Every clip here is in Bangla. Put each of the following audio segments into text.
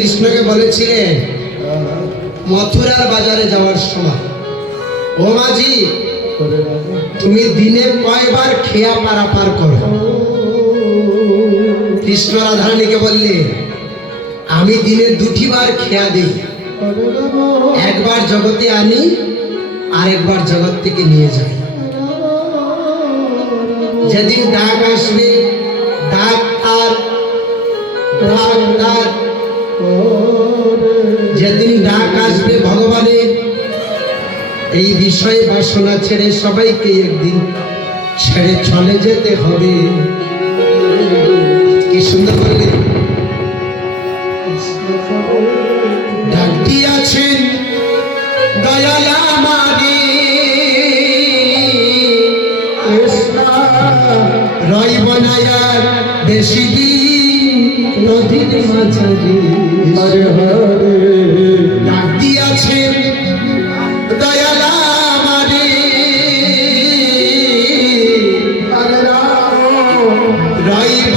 কৃষ্ণকে বলেছিলেন, মথুরার বাজারে যাওয়ার সময়, ও মাঝি তুমি দিনে কয়বার খেয়া পারাপার করো? কৃষ্ণ রাধারানীকে বললে আমি দিনে দুটি বার খেয়া দিই। একবার জগতে আনি, আরেকবার জগৎ থেকে নিয়ে যাই। যেদিন ডাক আসবে ডাক তার ডাক যেদিন ডাক আসবে ভগবানের এই বিষয়ে বাসনা ছেড়ে সবাইকে একদিন ছেড়ে চলে যেতে হবে। কি সুন্দর বললেন ডাক দিয়াছেন দয়াল আমারে। রইব না বেশি দিন নদীর মাঝারে ডাক দিয়াছেন দয়াল আমারে রইব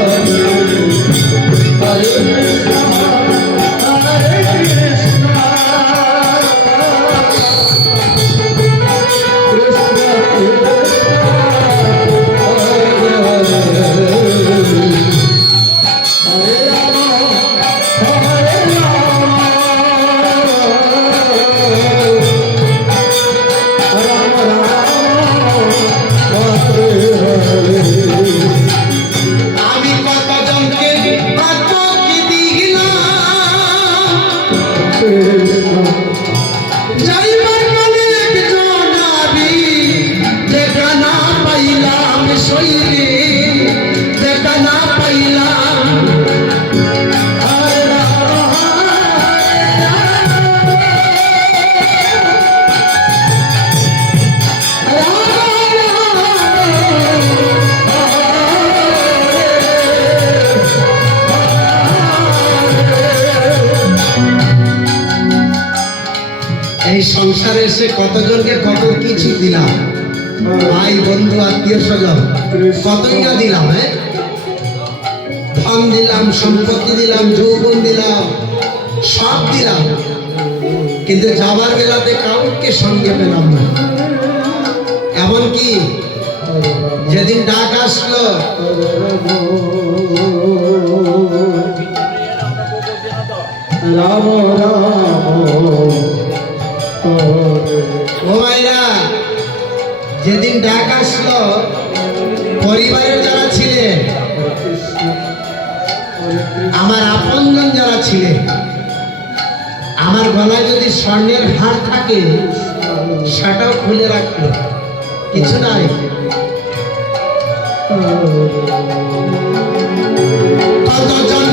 এই সংসারে এসে কতজনকে কত কিছু দিলাম? ভাই, বন্ধু, আত্মীয় স্বজন কতই দিলাম হ্যাঁ? ধন দিলাম, সম্পত্তি দিলাম, যৌবন দিলাম, সব দিলাম। কিন্তু যাবার বেলাতে কাউকে সঙ্গে পেলাম না। এমনকি যেদিন ডাক আসলো, রাম রাম। আমার গলায় যদি স্বর্ণের হার থাকে সেটাও খুলে রাখল কিছু নাই। কতজন